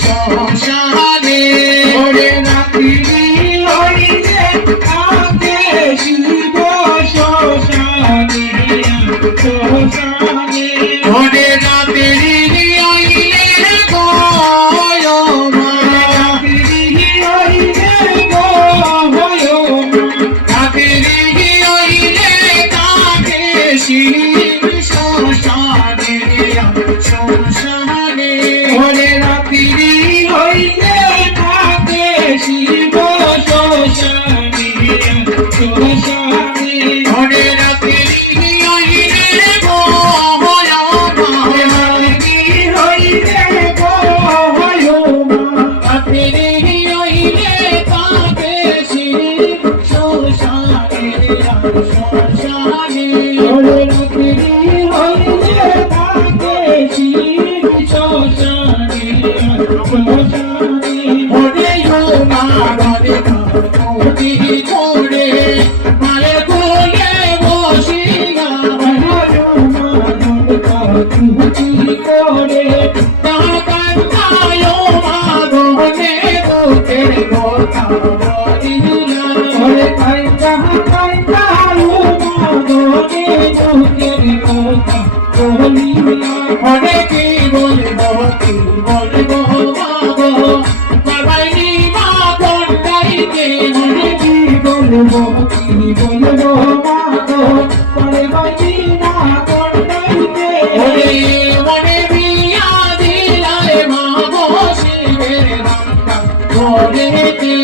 শ্মশানে ওরে রাত্রি হইলে থাকে শিব শ্মশানে শ্মশানে ওরে রাত্রি হইলে গয় মা রাত্রি হইলে গয় রাত্রি হইলে থাকে শিব শ্মশানে শ্মশানে ওরে রাত্রি হইলে থাকে শিব শ্মশানে শ্মশানে ওরে রাত্রি হইলে গয় মা রাত্রি হইলে গয় মা রাত্রি হইলে থাকে শিব শ্মশানে শ্মশানে ওরে রাত্রি হইলে থাকে শিব শ্মশানে শ্মশানে ওরে মা রাধে কাটি করে মায়ের কোলে বসিয়া ওরে মা রাধে কাটি করে কান্দায় মা গনে তোকে কথা বলিলা ওরে কান্দায় মা গনে তোকে কথা বলিলা ওরে কি বলবো মাগো বাবাইনি মা কোনটাইতে ওরে কি বলবো মাগো বাবাইনি মা কোনটাইতে ওরে মনে বিয়া দিলায় মাগো শিবের বান্দা ঘরেতে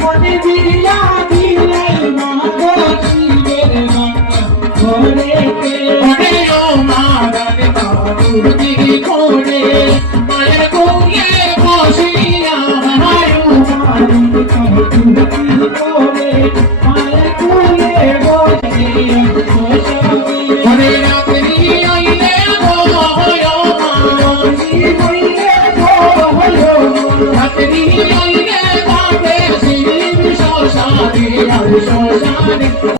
মনে বিয়া দিলায় মাগো শিবের বান্দা ঘরেতে ওরে ও মা রাধে কাটি করে